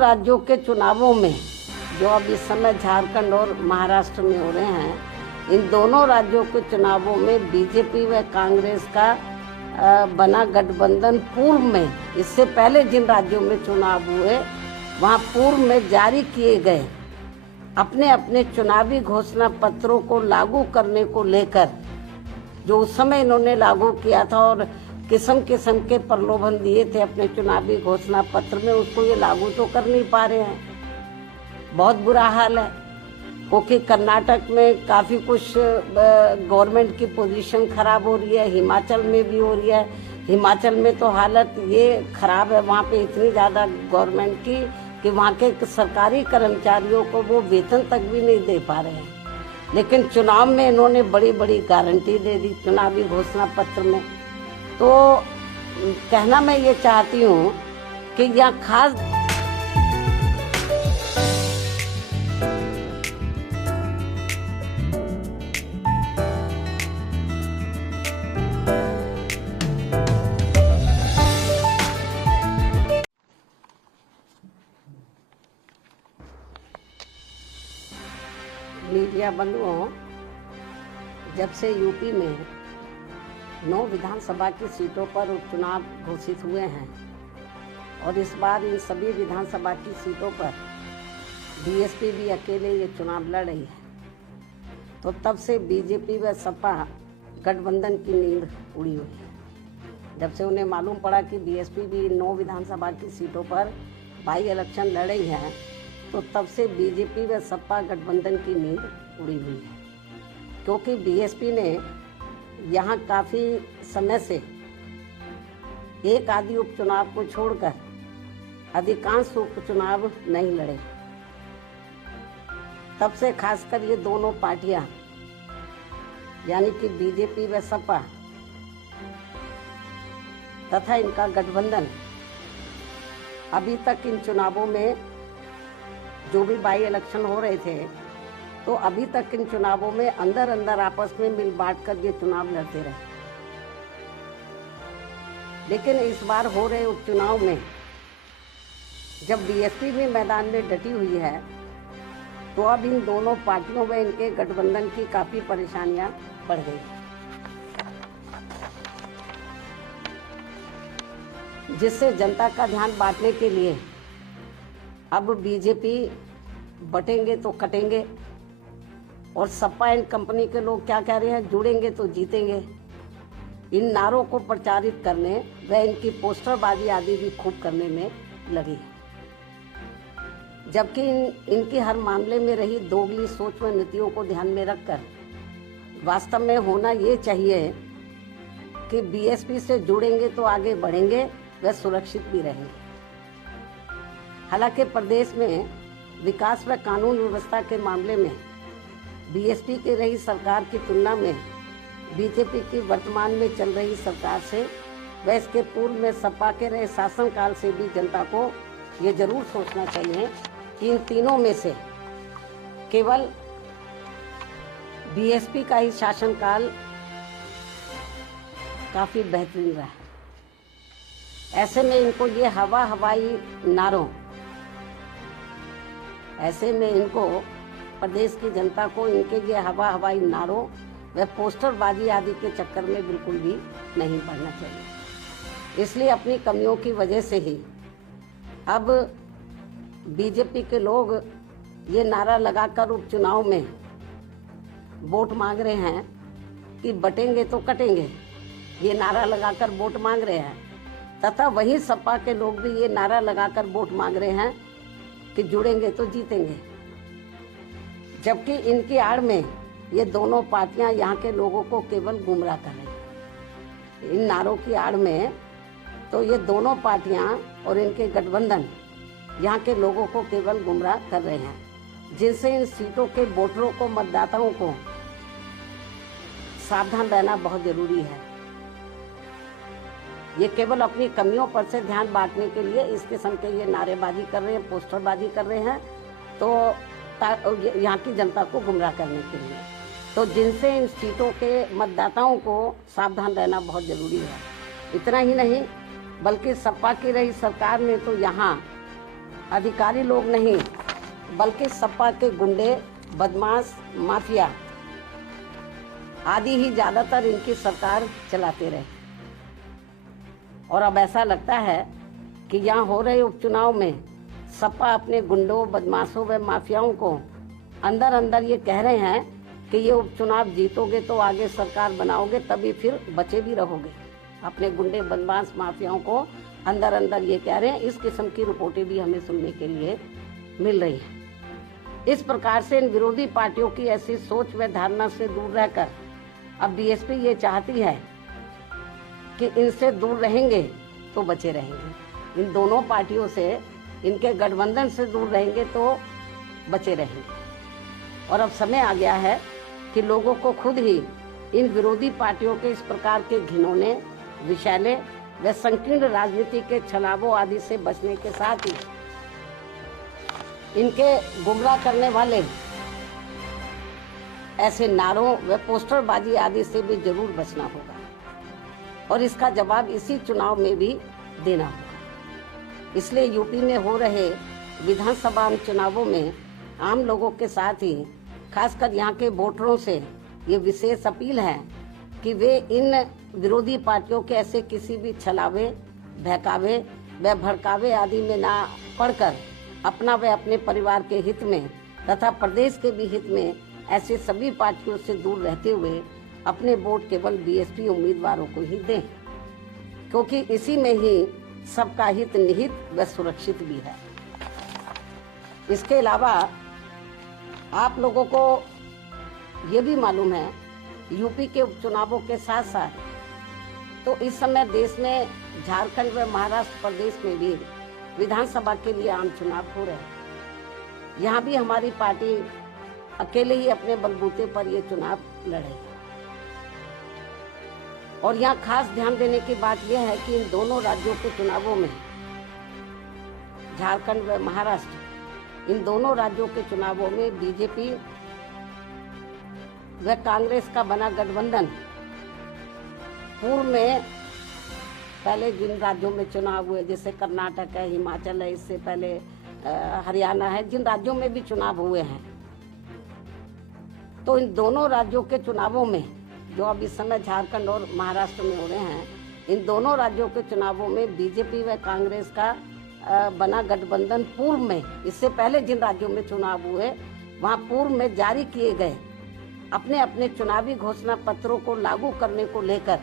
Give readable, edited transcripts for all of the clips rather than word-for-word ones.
राज्यों के चुनावों में जो अब इस समय झारखंड और महाराष्ट्र में हो रहे हैं, इन दोनों राज्यों के चुनावों में बीजेपी व कांग्रेस का बना गठबंधन पूर्व में, इससे पहले जिन राज्यों में चुनाव हुए वहां पूर्व में जारी किए गए अपने अपने चुनावी घोषणा पत्रों को लागू करने को लेकर जो उस समय इन्होंने लागू किया था और किस्म किस्म के प्रलोभन दिए थे अपने चुनावी घोषणा पत्र में, उसको ये लागू तो कर नहीं पा रहे हैं। बहुत बुरा हाल है, क्योंकि कर्नाटक में काफी कुछ गवर्नमेंट की पोजीशन खराब हो रही है, हिमाचल में भी हो रही है। हिमाचल में तो हालत ये खराब है वहाँ पे इतनी ज्यादा गवर्नमेंट की कि वहाँ के सरकारी कर्मचारियों को वो वेतन तक भी नहीं दे पा रहे हैं। लेकिन चुनाव में इन्होंने बड़ी बड़ी गारंटी दे दी चुनावी घोषणा पत्र में। तो कहना मैं ये चाहती हूँ कि यहाँ खास मीडिया बंधुओं, जब से यूपी में 9 विधानसभा की सीटों पर उपचुनाव घोषित हुए हैं और इस बार इन सभी विधानसभा की सीटों पर बीएसपी भी अकेले ये चुनाव लड़ रही है, तो तब से बीजेपी व सपा गठबंधन की नींद उड़ी हुई है। जब से उन्हें मालूम पड़ा कि बीएसपी भी 9 विधानसभा की सीटों पर बाई इलेक्शन लड़ रही है, तो तब से बीजेपी व सपा गठबंधन की नींद उड़ी हुई है। क्योंकि बीएसपी ने यहाँ काफी समय से एक आदि उपचुनाव को छोड़कर अधिकांश उपचुनाव नहीं लड़े। तब से खासकर ये दोनों पार्टियां यानी कि बीजेपी व सपा तथा इनका गठबंधन अभी तक इन चुनावों में जो भी बाई इलेक्शन हो रहे थे, तो अभी तक इन चुनावों में अंदर अंदर आपस में मिल बांट कर ये चुनाव लड़ते रहे। लेकिन इस बार हो रहे उपचुनाव में जब बीएसपी भी मैदान में डटी हुई है, तो अब इन दोनों पार्टियों में इनके गठबंधन की काफी परेशानियां बढ़ गई, जिससे जनता का ध्यान बांटने के लिए अब बीजेपी बटेंगे तो कटेंगे और सपा एंड कंपनी के लोग क्या कह रहे हैं, जुड़ेंगे तो जीतेंगे। इन नारों को प्रचारित करने व इनकी पोस्टरबाजी आदि भी खूब करने में लगी है, जबकि इनकी हर मामले में रही दोगली सोच व नीतियों को ध्यान में रखकर वास्तव में होना ये चाहिए कि बीएसपी से जुड़ेंगे तो आगे बढ़ेंगे व सुरक्षित भी रहेंगे। हालांकि प्रदेश में विकास व कानून व्यवस्था के मामले में बीएसपी की रही सरकार की तुलना में बीजेपी की वर्तमान में चल रही सरकार से व इसके पूर्व में सपा के रहे शासनकाल से भी जनता को ये जरूर सोचना चाहिए कि इन तीनों में से केवल बीएसपी का ही शासनकाल काफी बेहतरीन रहा है। ऐसे में इनको ये हवाई नारों, ऐसे में इनको प्रदेश की जनता को इनके ये हवाई नारों व पोस्टरबाजी आदि के चक्कर में बिल्कुल भी नहीं पड़ना चाहिए। इसलिए अपनी कमियों की वजह से ही अब बीजेपी के लोग ये नारा लगाकर उपचुनाव में वोट मांग रहे हैं कि बटेंगे तो कटेंगे, ये नारा लगाकर वोट मांग रहे हैं, तथा वही सपा के लोग भी ये नारा लगाकर वोट मांग रहे हैं कि जुड़ेंगे तो जीतेंगे। जबकि इनकी आड़ में ये दोनों पार्टियां यहाँ के लोगों को केवल गुमराह कर रही हैं। इन नारों की आड़ में तो ये दोनों पार्टियां और इनके गठबंधन यहाँ के लोगों को केवल गुमराह कर रहे हैं, जिनसे इन सीटों के वोटरों को, मतदाताओं को सावधान रहना बहुत जरूरी है। ये केवल अपनी कमियों पर से ध्यान बांटने के लिए इस किस्म के ये नारेबाजी कर रहे हैं, पोस्टरबाजी कर रहे हैं, तो यहाँ की जनता को गुमराह करने के लिए। तो जिनसे इन सीटों के मतदाताओं को सावधान रहना बहुत जरूरी है। इतना ही नहीं, बल्कि सपा की रही सरकार ने तो यहाँ अधिकारी लोग नहीं बल्कि सपा के गुंडे, बदमाश, माफिया आदि ही ज्यादातर इनकी सरकार चलाते रहे। और अब ऐसा लगता है कि यहाँ हो रहे उपचुनाव में सपा अपने गुंडों, बदमाशों व माफियाओं को अंदर अंदर ये कह रहे हैं कि ये उपचुनाव जीतोगे तो आगे सरकार बनाओगे, तभी फिर बचे भी रहोगे। अपने गुंडे, बदमाश, माफियाओं को अंदर अंदर ये कह रहे हैं। इस किस्म की रिपोर्टें भी हमें सुनने के लिए मिल रही है। इस प्रकार से इन विरोधी पार्टियों की ऐसी सोच व धारणा से दूर रहकर अब बीएसपी ये चाहती है कि इनसे दूर रहेंगे तो बचे रहेंगे, इन दोनों पार्टियों से, इनके गठबंधन से दूर रहेंगे तो बचे रहेंगे। और अब समय आ गया है कि लोगों को खुद ही इन विरोधी पार्टियों के इस प्रकार के घिनौने, विषैले व संकीर्ण राजनीति के छलावों आदि से बचने के साथ ही इनके गुमराह करने वाले ऐसे नारों व पोस्टरबाजी आदि से भी जरूर बचना होगा और इसका जवाब इसी चुनाव में भी देना होगा। इसलिए यूपी में हो रहे विधानसभा चुनावों में आम लोगों के साथ ही खासकर यहाँ के वोटरों से ये विशेष अपील है कि वे इन विरोधी पार्टियों के ऐसे किसी भी छलावे, बहकावे व भड़कावे आदि में ना पड़कर अपना व अपने परिवार के हित में तथा प्रदेश के भी हित में ऐसे सभी पार्टियों से दूर रहते हुए अपने वोट केवल बीएसपी उम्मीदवारों को ही दें, क्योंकि इसी में ही सबका हित निहित व सुरक्षित भी है। इसके अलावा आप लोगों को ये भी मालूम है, यूपी के उपचुनावों के साथ साथ तो इस समय देश में झारखंड व महाराष्ट्र प्रदेश में भी विधानसभा के लिए आम चुनाव हो रहे हैं। यहाँ भी हमारी पार्टी अकेले ही अपने बलबूते पर ये चुनाव लड़े। और यहाँ खास ध्यान देने की बात यह है कि इन दोनों राज्यों के चुनावों में, झारखंड व महाराष्ट्र, इन दोनों राज्यों के चुनावों में बीजेपी व कांग्रेस का बना गठबंधन पूर्व में पहले जिन राज्यों में चुनाव हुए, जैसे कर्नाटक है, हिमाचल है, इससे पहले हरियाणा है, जिन राज्यों में भी चुनाव हुए हैं, तो इन दोनों राज्यों के चुनावों में जो अब इस समय झारखंड और महाराष्ट्र में हो रहे हैं, इन दोनों राज्यों के चुनावों में बीजेपी व कांग्रेस का बना गठबंधन पूर्व में, इससे पहले जिन राज्यों में चुनाव हुए वहां पूर्व में जारी किए गए अपने अपने चुनावी घोषणा पत्रों को लागू करने को लेकर,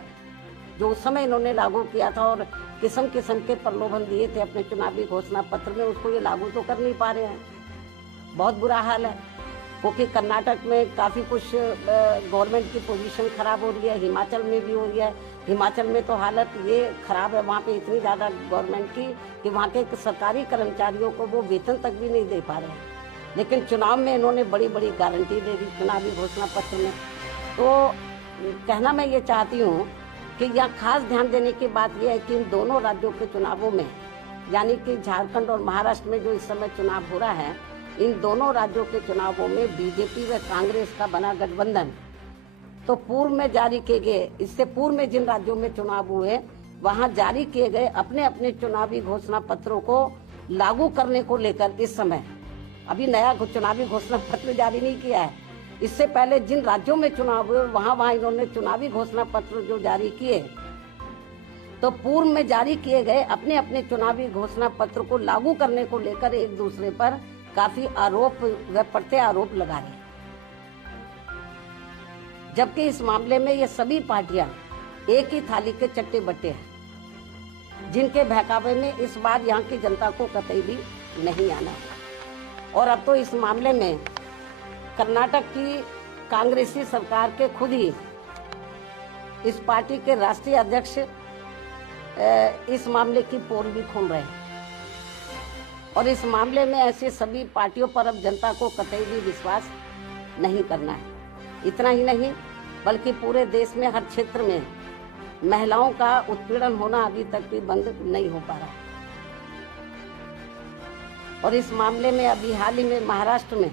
जो उस समय इन्होंने लागू किया था और किस्म किस्म के प्रलोभन दिए थे अपने चुनावी घोषणा पत्र में, उसको ये लागू तो कर नहीं पा रहे हैं। बहुत बुरा हाल है, क्योंकि कर्नाटक में काफ़ी कुछ गवर्नमेंट की पोजीशन खराब हो रही है, हिमाचल में भी हो रही है। हिमाचल में तो हालत ये खराब है वहाँ पे इतनी ज़्यादा गवर्नमेंट की कि वहाँ के सरकारी कर्मचारियों को वो वेतन तक भी नहीं दे पा रहे हैं। लेकिन चुनाव में इन्होंने बड़ी बड़ी गारंटी दे दी चुनावी घोषणा पत्र में। तो कहना मैं ये चाहती हूँ कि यहाँ खास ध्यान देने की बात यह है कि इन दोनों राज्यों के चुनावों में, यानी कि झारखंड और महाराष्ट्र में जो इस समय चुनाव हो रहा है, इन दोनों राज्यों के चुनावों में बीजेपी व कांग्रेस का बना गठबंधन तो पूर्व में जारी किए गए, इससे पूर्व में जिन राज्यों में चुनाव हुए वहां जारी किए गए अपने अपने चुनावी घोषणा पत्रों को लागू करने को लेकर इस समय अभी नया चुनावी घोषणा पत्र जारी नहीं किया है। इससे पहले जिन राज्यों में चुनाव हुए वहां इन्होंने चुनावी घोषणा पत्र जो जारी किए, तो पूर्व में जारी किए गए अपने अपने चुनावी घोषणा पत्र को लागू करने को लेकर एक दूसरे पर काफी आरोप व प्रत्यारोप लगा रहे, जबकि इस मामले में ये सभी पार्टियां एक ही थाली के चट्टे बट्टे हैं, जिनके बहकावे में इस बार यहाँ की जनता को कतई भी नहीं आना। और अब तो इस मामले में कर्नाटक की कांग्रेसी सरकार के खुद ही इस पार्टी के राष्ट्रीय अध्यक्ष इस मामले की पोल भी खोल रहे हैं। और इस मामले में ऐसे सभी पार्टियों पर अब जनता को कतई भी विश्वास नहीं करना है। इतना ही नहीं बल्कि पूरे देश में हर क्षेत्र में महिलाओं का उत्पीड़न होना अभी तक भी बंद नहीं हो पा रहा है। और इस मामले में अभी हाल ही में महाराष्ट्र में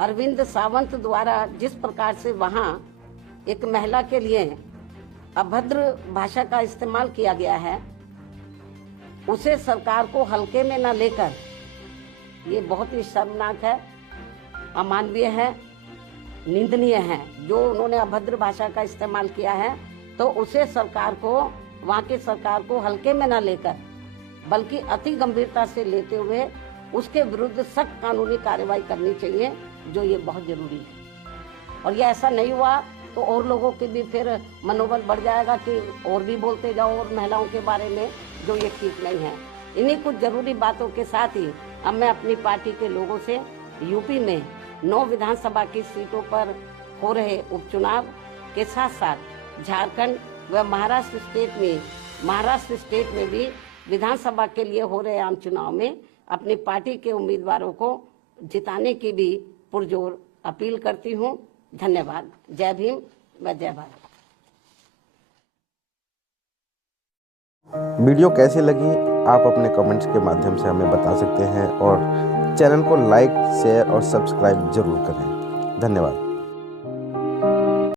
अरविंद सावंत द्वारा जिस प्रकार से वहां एक महिला के लिए अभद्र भाषा का इस्तेमाल किया गया है, उसे सरकार को हल्के में न लेकर, ये बहुत ही शर्मनाक है, अमानवीय है, निंदनीय है। जो उन्होंने अभद्र भाषा का इस्तेमाल किया है तो उसे सरकार को, वहाँ की सरकार को हल्के में न लेकर बल्कि अति गंभीरता से लेते हुए उसके विरुद्ध सख्त कानूनी कार्रवाई करनी चाहिए, जो ये बहुत जरूरी है। और ये ऐसा नहीं हुआ तो और लोगों के भी फिर मनोबल बढ़ जाएगा कि और भी बोलते जाओ और महिलाओं के बारे में, जो ये ठीक नहीं है। इन्हीं कुछ जरूरी बातों के साथ ही अब मैं अपनी पार्टी के लोगों से यूपी में 9 विधानसभा की सीटों पर हो रहे उपचुनाव के साथ साथ झारखंड व महाराष्ट्र स्टेट में भी विधानसभा के लिए हो रहे आम चुनाव में अपनी पार्टी के उम्मीदवारों को जिताने की भी पुरजोर अपील करती हूं। धन्यवाद। जय भीम व जय भारत। वीडियो कैसी लगी आप अपने कमेंट्स के माध्यम से हमें बता सकते हैं और चैनल को लाइक, शेयर और सब्सक्राइब जरूर करें। धन्यवाद।